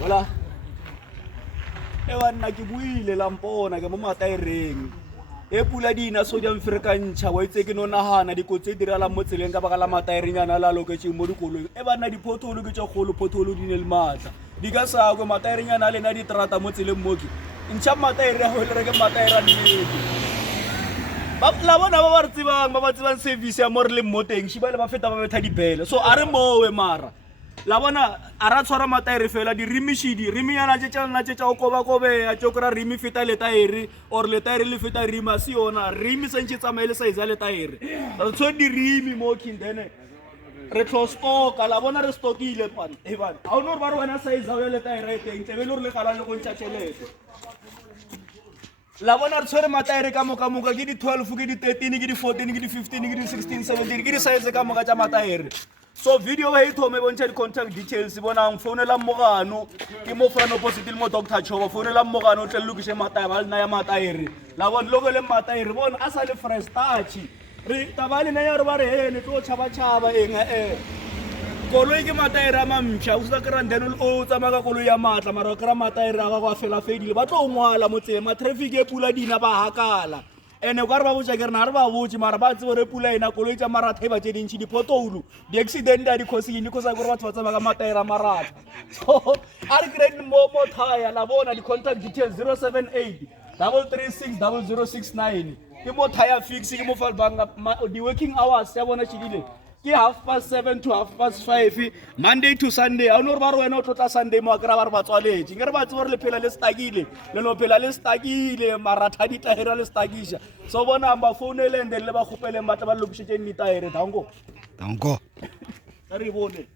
Wala. Ewa nna ke buile la mpona ke mo mataereng. E pula dina so di amfirikantšha wa itse ke no nagana dikotsi dirala mo tseleng ka baka la mataereng yana la loketseng mo dikolong. E bana dipotholo ke tša kgolo potholo di ne le matla. Di ka sa go mataereng yana le na di trata mo tseleng mo ke. Ntšha mataere ya go le re ke mataere a nnete. La bona ba ba tsebang service ya mo re le mo teng shiba le ba feta ba betha dibele. So a re mowe mara. La bona a ra tshwara mataere fela di rimishidi riminyana tšetša o kobakobe a tšokora rimi feta le taere or le taere le feta rima si yona rimi sentše tsamaye le size ya le taere re tshwere di rimi mo kindene re tlo stoka la bona re stokile pan e bana a o no re ba re wena size ya le taere e teng tlebe le re le galang le go ntša tšhelete la bona re tshwere mataere ka moka ke di 12 ke di 13 ke di 14 ke di 15 ke di 16 17 ke di size ka moka tša mataere. So video he thome bontsha di contact details bonang founela mogano ke mo fana opposite mo Dr. Choba founela mogano tle lokishe mataere ba nna ya mataere la bona logo le mataere bona a sa le fresh touch re tabale na ya re ba re he ne tlo chaba eng koloi ke mataere a mamtsha o sa kra ndeno o tsama ka koloi ya matla mara kra mataere a ba fela fedile ba tlo ngwala mo tsema traffic e pula dina ba hakala ene kwa re ba botsa ke re na re ba botse mara ba tsebo re pula ena koloi tša maratha e ba tše dintšhi dipotolo di-accident a di-cosing di cosa gore batho ba tseba ka mataere a maratha so a re kry mo taya la bona di-contact details 078 336 0069 ke mo taya fix ke mo falbanga di-working hours ya bona šedile ke 7:30 to 5:30 Monday to Sunday a no re ba re wena o tlotla Sunday mo a kry ba re ba tswaletše nke re ba tsebo re le phela le stakile le no phela le stakile maratha di taere le stakisha so bona ba founele and le ba khopeleng ba tla ba lokišetšeng di taere danko re bone